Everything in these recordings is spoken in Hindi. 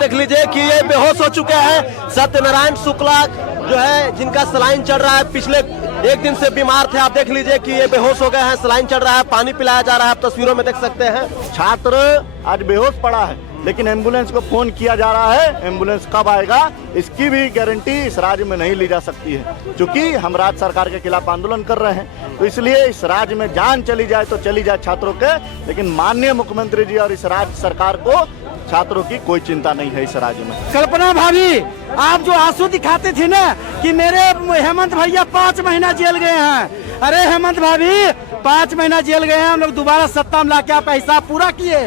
देख लीजिए कि ये बेहोश हो चुके हैं सत्यनारायण शुक्ला जो है, जिनका सलाइन चल रहा है। पिछले एक दिन से बीमार थे। आप देख लीजिए कि ये बेहोश हो गए हैं, सलाइन चल रहा है, पानी पिलाया जा रहा है, आप तस्वीरों में देख सकते हैं। छात्र आज बेहोश पड़ा है, लेकिन एम्बुलेंस को फोन किया जा रहा है। एम्बुलेंस कब आएगा इसकी भी गारंटी इस राज्य में नहीं ली जा सकती है, क्योंकि हम राज्य सरकार के खिलाफ आंदोलन कर रहे हैं। तो इसलिए इस राज्य में जान चली जाए तो चली जाए छात्रों के, लेकिन माननीय मुख्यमंत्री जी और इस राज्य सरकार को छात्रों की कोई चिंता नहीं है इस राज्य में। कल्पना भाभी, आप जो आंसू दिखाते थे ना कि मेरे हेमंत भैया 5 महीना जेल गए हैं। अरे हेमंत भाभी 5 महीना जेल गए हैं, हम लोग दोबारा सत्ता में लाके आपका हिसाब पूरा किए,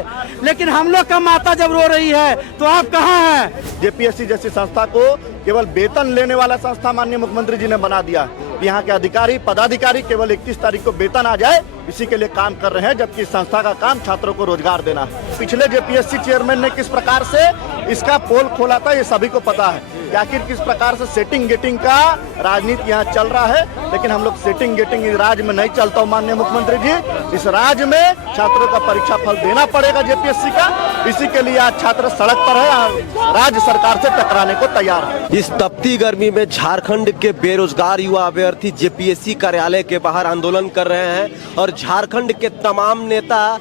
लेकिन हम लोग का माता जब रो रही है तो आप कहाँ हैं? जेपीएससी जैसी संस्था को केवल वेतन लेने वाला संस्था माननीय मुख्यमंत्री जी ने बना दिया। यहाँ के अधिकारी पदाधिकारी केवल 31 तारीख को वेतन आ जाए इसी के लिए काम कर रहे हैं, जबकि इस संस्था का काम छात्रों को रोजगार देना है। पिछले जेपीएससी चेयरमैन ने किस प्रकार से इसका पोल खोला था ये सभी को पता है कि आखिर किस प्रकार से सेटिंग गेटिंग का राजनीति यहाँ चल रहा है, लेकिन हम लोग सेटिंग गेटिंग इस राज्य में नहीं चलता हूँ माननीय मुख्यमंत्री जी। इस राज्य में छात्रों का परीक्षा फल देना पड़ेगा जेपीएससी का, इसी के लिए आज छात्र सड़क पर है, राज्य सरकार से टकराने को तैयार है। इस तपती गर्मी में झारखंड के बेरोजगार युवा अभ्यर्थी जेपीएससी कार्यालय के बाहर आंदोलन कर रहे हैं और झारखंड के तमाम नेता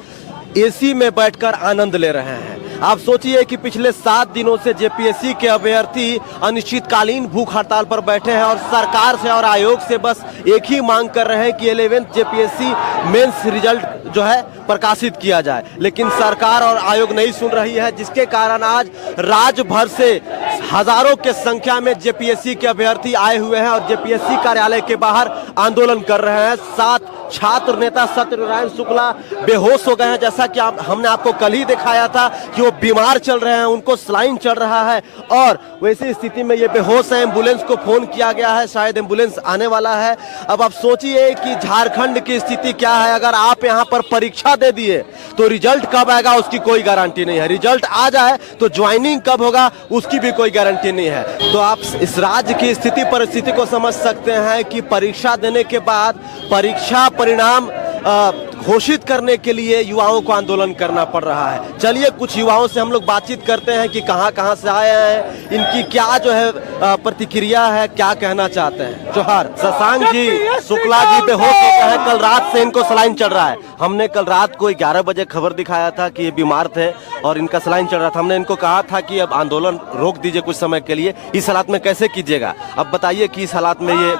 एसी में बैठकर आनंद ले रहे हैं। आप सोचिए कि पिछले 7 दिनों से जेपीएससी के अभ्यर्थी अनिश्चितकालीन भूख हड़ताल पर बैठे हैं और सरकार से और आयोग से बस एक ही मांग कर रहे हैं कि 11th जेपीएससी मेंस रिजल्ट जो है प्रकाशित किया जाए, लेकिन सरकार और आयोग नहीं सुन रही है, जिसके कारण आज राज्य भर से हजारों के संख्या में जेपीएससी के अभ्यर्थी आए हुए हैं और जेपीएससी कार्यालय के बाहर आंदोलन कर रहे हैं। 7 छात्र नेता सत्यनारायण शुक्ला बेहोश हो गए हैं, जैसा कि हमने आपको कल ही दिखाया था कि वो बीमार चल रहे हैं, उनको सलाइन चल रहा है और वैसी स्थिति में ये बेहोश है। एम्बुलेंस को फोन किया गया है, शायद एम्बुलेंस आने वाला है। अब आप सोचिए कि झारखंड की स्थिति क्या है। अगर आप यहाँ पर परीक्षा दे दिए तो रिजल्ट कब आएगा उसकी कोई गारंटी नहीं है, रिजल्ट आ जाए तो ज्वाइनिंग कब होगा उसकी भी कोई गारंटी नहीं है। तो आप इस राज्य की स्थिति परिस्थिति को समझ सकते हैं कि परीक्षा देने के बाद परीक्षा परिणाम घोषित करने के लिए युवाओं को आंदोलन करना पड़ रहा है। चलिए कुछ युवाओं से हम लोग बातचीत करते हैं कि कहां से आए हैं, इनकी क्या जो है प्रतिक्रिया है, क्या कहना चाहते हैं। जोहार। शशांक जी शुक्ला जी बेहोश हो गए हैं, कल रात से इनको सलाइन चल रहा है। हमने कल रात को 11 बजे खबर दिखाया था कि ये बीमार थे और इनका सलाइन चल रहा था। हमने इनको कहा था कि अब आंदोलन रोक दीजिए कुछ समय के लिए, इस हालात में कैसे कीजिएगा। अब बताइए कि इस हालात में ये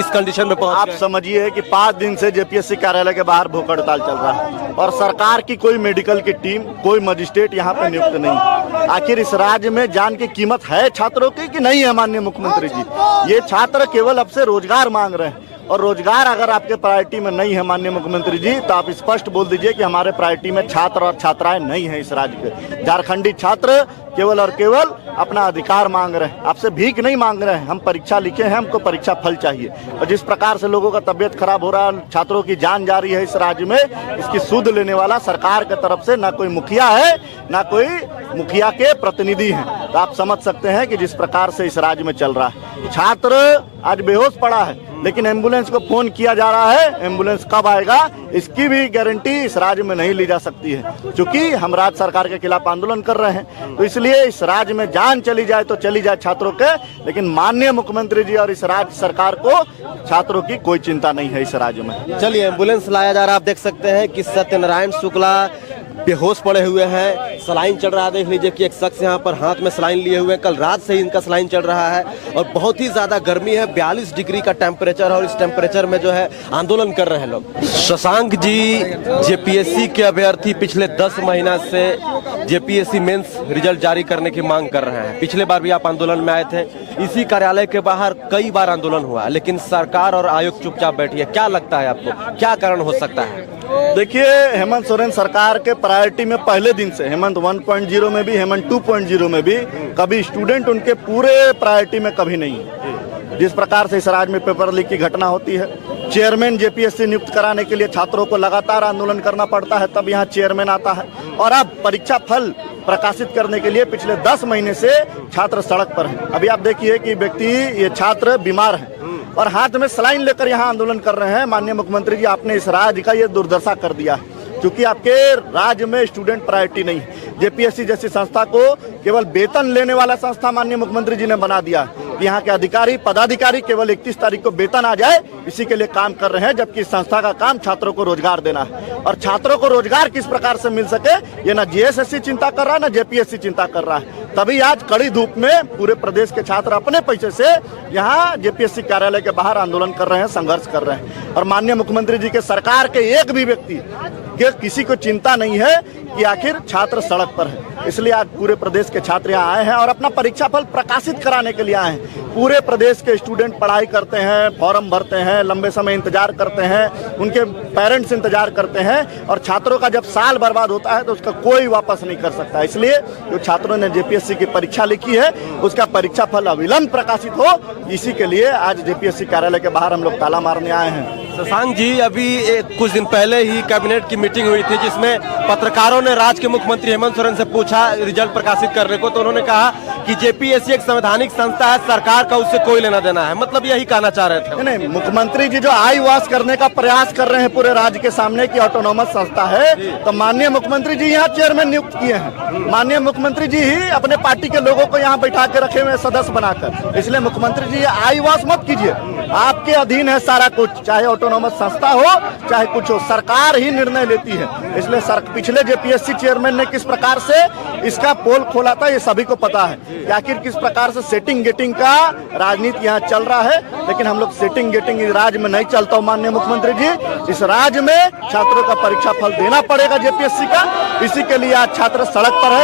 इस कंडीशन में पहुंच। आप समझिए कि 5 दिन से जेपीएससी कार्यालय के बाहर भूख हड़ताल चल रहा है और सरकार की कोई मेडिकल की टीम, कोई मजिस्ट्रेट यहाँ पे नियुक्त नहीं। आखिर इस राज्य में जान की कीमत है छात्रों की कि नहीं है माननीय मुख्यमंत्री जी। ये छात्र केवल अब से रोजगार मांग रहे हैं और रोजगार अगर आपके प्रायोरिटी में नहीं है माननीय मुख्यमंत्री जी, तो आप स्पष्ट बोल दीजिए कि हमारे प्रायोरिटी में छात्र और छात्राएं नहीं है इस राज्य के। झारखंडी छात्र केवल और केवल अपना अधिकार मांग रहे हैं, आपसे भीख नहीं मांग रहे हैं। हम परीक्षा लिखे हैं, हमको परीक्षा फल चाहिए। और जिस प्रकार से लोगों का तबियत खराब हो रहा है, छात्रों की जान जा रही है इस राज्य में, इसकी सुध लेने वाला सरकार की तरफ से ना कोई मुखिया है, ना कोई मुखिया के प्रतिनिधि हैं। तो आप समझ सकते हैं कि जिस प्रकार से इस राज्य में चल रहा है। छात्र आज बेहोश पड़ा है, लेकिन एम्बुलेंस को फोन किया जा रहा है। एम्बुलेंस कब आएगा इसकी भी गारंटी इस राज्य में नहीं ली जा सकती है, क्योंकि हम राज्य सरकार के खिलाफ आंदोलन कर रहे हैं। तो इसलिए इस राज्य में जान चली जाए तो चली जाए छात्रों के, लेकिन माननीय मुख्यमंत्री जी और इस राज्य सरकार को छात्रों की कोई चिंता नहीं है इस राज्य में। चलिए एम्बुलेंस लाया जा रहा है। आप देख सकते हैं कि सत्यनारायण शुक्ला बेहोश पड़े हुए हैं, सलाइन चल रहा है। देख लीजिए कि एक शख्स यहाँ पर हाथ में सलाइन लिए हुए हैं, कल रात से ही इनका सलाइन चल रहा है और बहुत ही ज्यादा गर्मी है, 42 डिग्री का टेम्परेचर, और इस टेम्परेचर में जो है आंदोलन कर रहे हैं लोग। शशांक जी जेपीएससी के अभ्यर्थी पिछले 10 महीना से जेपीएससी मेंस रिजल्ट जारी करने की मांग कर रहे हैं। पिछले बार भी आप आंदोलन में आए थे, इसी कार्यालय के बाहर कई बार आंदोलन हुआ, लेकिन सरकार और आयोग चुपचाप बैठी है। क्या लगता है आपको, क्या कारण हो सकता है? देखिए, हेमंत सोरेन सरकार के प्रायोरिटी में पहले दिन से, हेमंत 1.0 में भी, हेमंत 2.0 में भी, कभी स्टूडेंट उनके पूरे प्रायोरिटी में कभी नहीं है। जिस प्रकार से इस राज्य में पेपर लीक की घटना होती है, चेयरमैन जेपीएससी नियुक्त कराने के लिए छात्रों को लगातार आंदोलन करना पड़ता है, तब यहाँ चेयरमैन आता है। और अब परीक्षा फल प्रकाशित करने के लिए पिछले 10 महीने से छात्र सड़क पर हैं। अभी आप देखिए कि ये छात्र बीमार हैं और हाथ में सलाइन लेकर यहाँ आंदोलन कर रहे हैं। माननीय मुख्यमंत्री जी, आपने इस राज्य का ये दुर्दशा कर दिया है। क्योंकि आपके राज्य में स्टूडेंट प्रायोरिटी नहीं। जेपीएससी जैसी संस्था को केवल वेतन लेने वाला संस्था माननीय मुख्यमंत्री जी ने बना दिया कि यहाँ के अधिकारी पदाधिकारी केवल 31 तारीख को वेतन आ जाए, इसी के लिए काम कर रहे हैं, जबकि इस संस्था का काम छात्रों को रोजगार देना है। और छात्रों को रोजगार किस प्रकार से मिल सके ये ना जीएसएससी चिंता कर रहा है ना जेपीएससी चिंता कर रहा है। तभी आज कड़ी धूप में पूरे प्रदेश के छात्र अपने पैसे से यहाँ जेपीएससी कार्यालय के बाहर आंदोलन कर रहे हैं, संघर्ष कर रहे हैं। और माननीय मुख्यमंत्री जी के सरकार के एक भी व्यक्ति के किसी को चिंता नहीं है कि आखिर छात्र सड़क पर है। इसलिए आज पूरे प्रदेश के छात्र यहाँ आए हैं और अपना परीक्षा फल प्रकाशित कराने के लिए आए हैं। पूरे प्रदेश के स्टूडेंट पढ़ाई करते हैं, फॉर्म भरते हैं, लंबे समय इंतजार करते हैं, उनके पेरेंट्स इंतजार करते हैं, और छात्रों का जब साल बर्बाद होता है तो उसका कोई वापस नहीं कर सकता। इसलिए जो छात्रों ने जेपीएससी की परीक्षा लिखी है उसका परीक्षा फल अविलंब प्रकाशित हो, इसी के लिए आज जेपीएससी कार्यालय के बाहर हम लोग ताला मारने आए हैं। शशांक जी, अभी कुछ दिन पहले ही कैबिनेट की मीटिंग हुई थी जिसमें पत्रकारों ने राज्य के मुख्यमंत्री हेमंत सोरेन से पूछा रिजल्ट प्रकाशित करने को, तो उन्होंने कहा कि जेपीएससी एक संवैधानिक संस्था है, सरकार का उससे कोई लेना देना है। मतलब यही कहना चाह रहे थे। नहीं, मुख्यमंत्री जी जो आई वॉश करने का प्रयास कर रहे हैं पूरे राज्य के सामने की ऑटोनोमस संस्था है, तो माननीय मुख्यमंत्री जी यहाँ चेयरमैन नियुक्त किए हैं। माननीय मुख्यमंत्री जी ही अपने पार्टी के लोगों को यहाँ बैठा के रखे हुए सदस्य बनाकर। इसलिए मुख्यमंत्री जी आई वॉश मत कीजिए, आपके अधीन है सारा कुछ, चाहे ऑटोनोमस संस्था हो चाहे कुछ हो, सरकार ही निर्णय लेती है। इसलिए पिछले जेपीएससी चेयरमैन ने किस प्रकार से इसका पोल खोला था ये सभी को पता है कि आखिर किस प्रकार से सेटिंग गेटिंग का राजनीति यहाँ चल रहा है। लेकिन हम लोग सेटिंग गेटिंग इस राज्य में नहीं चलता हूँ माननीय मुख्यमंत्री जी। इस राज्य में छात्रों का परीक्षा फल देना पड़ेगा जेपीएससी का, इसी के लिए आज छात्र सड़क पर है,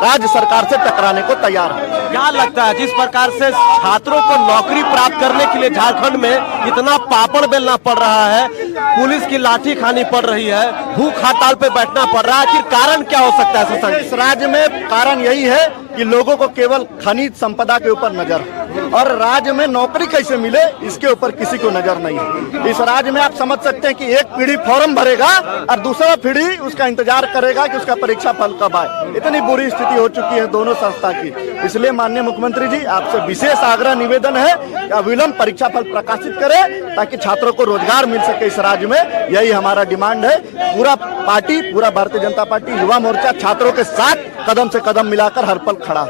राज्य सरकार से टकराने को तैयार है। क्या लगता है जिस प्रकार से छात्रों को नौकरी प्राप्त करने के लिए झारखंड में इतना पापड़ बेलना पड़ रहा है, पुलिस की लाठी खानी पड़ रही है, भूख हड़ताल पे बैठना पड़ रहा है, आखिर कारण क्या हो सकता है शशांक? इस राज्य में कारण यही है कि लोगों को केवल खनिज संपदा के ऊपर नजर है और राज्य में नौकरी कैसे मिले इसके ऊपर किसी को नजर नहीं है। इस राज्य में आप समझ सकते हैं कि एक पीढ़ी फॉर्म भरेगा और दूसरा पीढ़ी उसका इंतजार करेगा कि उसका परीक्षा फल कब आए। इतनी बुरी स्थिति हो चुकी है दोनों संस्था की। इसलिए माननीय मुख्यमंत्री जी आपसे विशेष आग्रह निवेदन है कि अविलंब परीक्षा फल प्रकाशित करें ताकि छात्रों को रोजगार मिल सके इस राज्य में। यही हमारा डिमांड है। पूरा पार्टी, पूरा भारतीय जनता पार्टी, युवा मोर्चा छात्रों के साथ कदम से कदम मिलाकर हर पल खड़ा।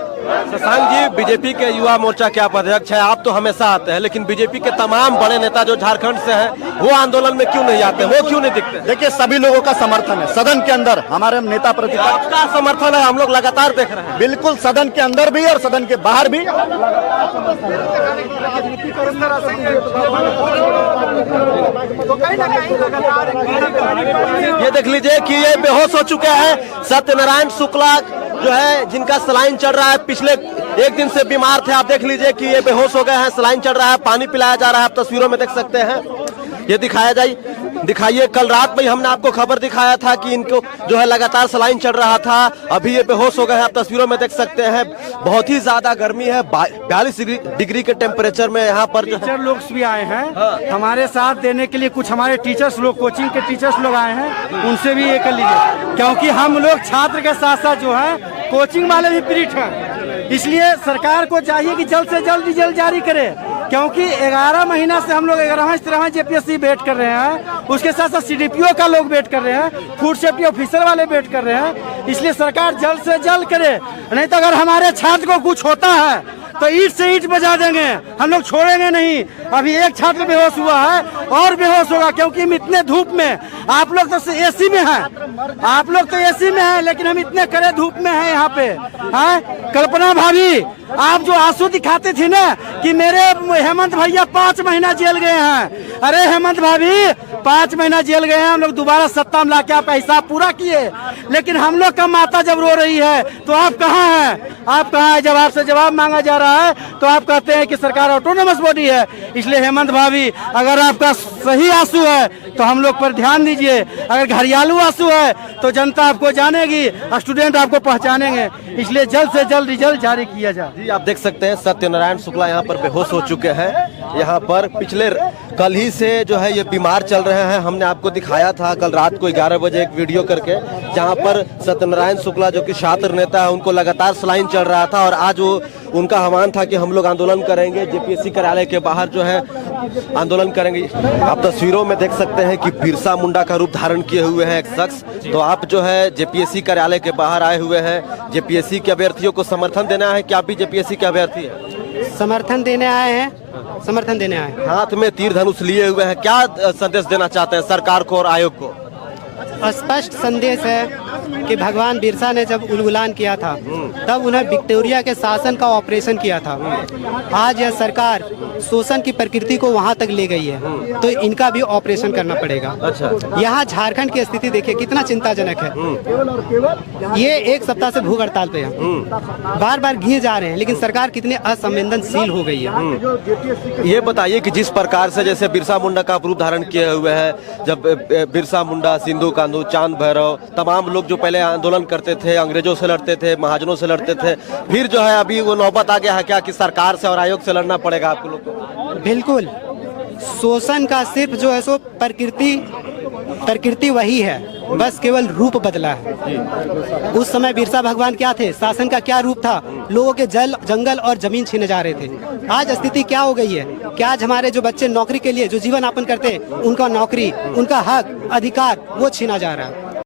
शशांक जी, बीजेपी के युवा मोर्चा के आप अध्यक्ष है, आप तो हमेशा आते हैं, लेकिन बीजेपी के तमाम बड़े नेता जो झारखंड से हैं वो आंदोलन में क्यों नहीं आते, वो क्यों नहीं दिखते? देखिए, सभी लोगों का समर्थन है सदन के अंदर, हमारे नेता प्रतिपक्ष का समर्थन है, हम लोग लगातार देख रहे हैं। बिल्कुल, सदन के अंदर भी और सदन के बाहर भी। ये देख लीजिए कि ये बेहोश हो चुके हैं सत्यनारायण शुक्ला जो है, जिनका सलाइन चल रहा है, पिछले एक दिन से बीमार थे। आप देख लीजिए कि ये बेहोश हो गए हैं, सलाइन चल रहा है, पानी पिलाया जा रहा है, आप तस्वीरों में देख सकते हैं। ये दिखाइए, कल रात में हमने आपको खबर दिखाया था कि इनको जो है लगातार सलाइन चल रहा था, अभी ये बेहोश हो गए हैं, आप तस्वीरों में देख सकते हैं। बहुत ही ज्यादा गर्मी है, 42 डिग्री के टेम्परेचर में यहाँ पर टीचर लोग भी आए हैं हमारे साथ देने के लिए। कुछ हमारे टीचर्स लोग, कोचिंग के टीचर्स लोग आए हैं, उनसे भी ये कर लीजिए, क्योंकि हम लोग छात्र के साथ साथ जो है कोचिंग वाले भी पीड़ित हैं। इसलिए सरकार को चाहिए कि जल्द से जल्द रिजल्ट जारी करे, क्योंकि 11 महीना से हम लोग 11वां जेपीएससी वेट कर रहे हैं, उसके साथ साथ सीडीपीओ का लोग वेट कर रहे हैं, फूड सेफ्टी ऑफिसर वाले वेट कर रहे हैं। इसलिए सरकार जल्द से जल्द करे, नहीं तो अगर हमारे छात्र को कुछ होता है तो ईंट से ईंट बजा देंगे, हम लोग छोड़ेंगे नहीं। अभी एक छात्र बेहोश हुआ है और बेहोश होगा, क्योंकि हम इतने धूप में, आप लोग तो एसी में हैं, आप लोग तो एसी में हैं, लेकिन हम इतने कड़े धूप में हैं यहाँ पे। हैं कल्पना भाभी, आप जो आंसू दिखाते थे ना कि मेरे हेमंत भैया 5 महीना जेल गए हैं, अरे हेमंत भाभी 5 महीना जेल गए हैं, हम लोग दोबारा सत्ता में लाके आपका हिसाब पूरा किए, लेकिन हम लोग का माता जब रो रही है तो आप कहाँ हैं? आप कहाँ हैं? जब आपसे जवाब मांगा जा रहा है तो आप कहते हैं कि सरकार ऑटोनोमस बॉडी है। इसलिए हेमंत भाभी, अगर आपका सही आंसू है तो हम लोग पर ध्यान दीजिए, अगर घड़ियालू आंसू है तो जनता आपको जानेगी, स्टूडेंट आपको पहचानेंगे। इसलिए जल्द से जल्द रिजल्ट जारी किया जाए। जी, आप देख सकते हैं सत्यनारायण शुक्ला यहाँ पर बेहोश हो चुके हैं यहाँ पर पिछले कल ही से जो है ये बीमार चल रहे हैं। हमने आपको दिखाया था कल रात को 11 बजे एक वीडियो करके, जहाँ पर सत्यनारायण शुक्ला जो कि छात्र नेता है, उनको लगातार सलाइन चल रहा था। और आज वो उनका आह्वान था कि हम लोग आंदोलन करेंगे, जेपीएससी कार्यालय के बाहर जो है आंदोलन करेंगे। आप तस्वीरों में देख सकते हैं कि बिरसा मुंडा का रूप धारण किए हुए हैं एक शख्स। तो आप जो है जेपीएससी कार्यालय के बाहर आए हुए हैं, जेपीएससी के अभ्यर्थियों को समर्थन देना है कि आप भी जेपीएससी के अभ्यर्थी हैं? समर्थन देने आए हैं, समर्थन देने आए हैं। हाथ में तीर धनुष लिए हुए हैं, क्या संदेश देना चाहते हैं सरकार को और आयोग को? स्पष्ट संदेश है कि भगवान बिरसा ने जब उलगुलान किया था तब उन्हें विक्टोरिया के शासन का ऑपरेशन किया था। आज यह सरकार शोषण की प्रकृति को वहां तक ले गई है, तो इनका भी ऑपरेशन करना पड़ेगा। अच्छा। यहाँ झारखंड की स्थिति देखिए कितना चिंताजनक है। ये एक सप्ताह से भूख हड़ताल पे है, बार बार घिए जा रहे हैं, लेकिन सरकार कितनी असंवेदनशील हो गई है। ये बताइए कि जिस प्रकार से जैसे बिरसा मुंडा का रूप धारण किए हुए हैं, जब बिरसा मुंडा, सिंधु कान्हू, चांद भैरव, तमाम लोग जो पहले आंदोलन करते थे, अंग्रेजों से लड़ते थे, महाजनों से लड़ते थे, फिर जो है अभी वो नौबत आ गया है क्या कि सरकार से और आयोग से लड़ना पड़ेगा आपको लोग को? बिल्कुल, शोषण का सिर्फ जो है सो प्रकृति वही है, बस केवल रूप बदला है। उस समय बिरसा भगवान क्या थे, शासन का क्या रूप था, लोगों के जंगल और जमीन छीने जा रहे थे। आज स्थिति क्या हो गई है कि आज हमारे जो बच्चे नौकरी के लिए जो जीवन यापन करते हैं, उनका नौकरी, उनका हक, अधिकार वो छीना जा रहा है।